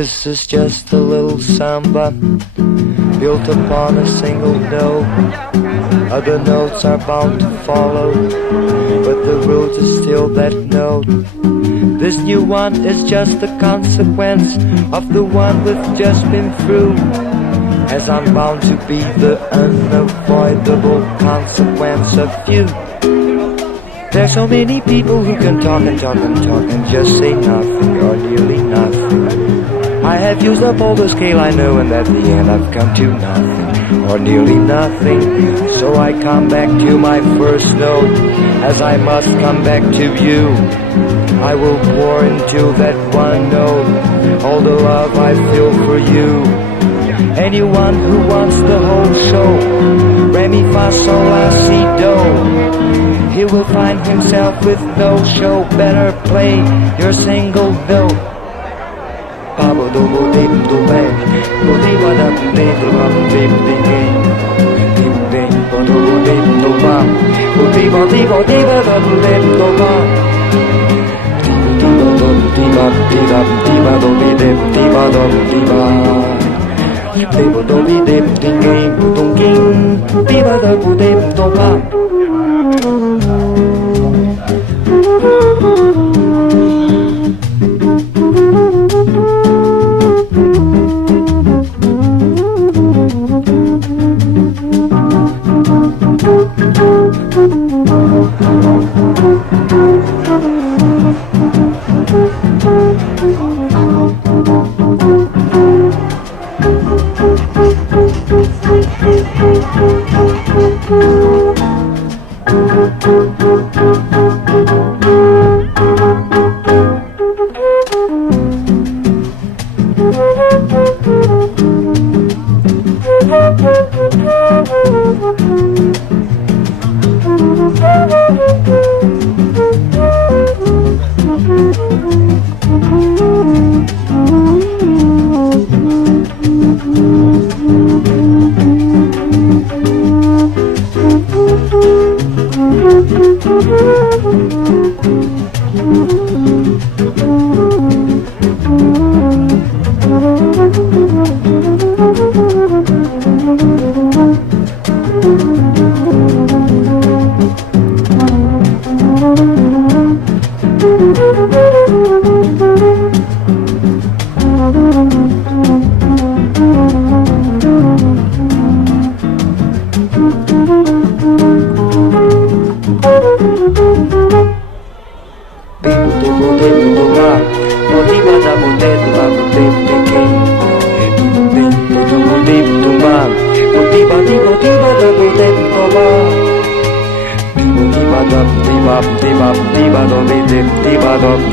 This is just a little samba built upon a single note. Other notes are bound to follow, but the root is still that note. This new one is just the consequence of the one we've just been through, as I'm bound to be the unavoidable consequence of you. There's so many people who can talk and talk and talk and just say nothing or nearly nothing. I have used up all the scale I know, and at the end I've come to nothing or nearly nothing. So I come back to my first note, as I must come back to you. I will pour into that one note all the love I feel for you. Anyone who wants the whole show, Re mi fa sol la si do, he will find himself with no show. Better play your single note. Pabo do bo dim do bang, bo di ba da dim do ba dim dim dim dim bo do bo dim do ba, bo di ba da dim do ba. Di ba di ba do bi dim di ba do di ba. Di bo do bi dim dim dim dong king, di ba da bo dim do ba.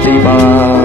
Di ba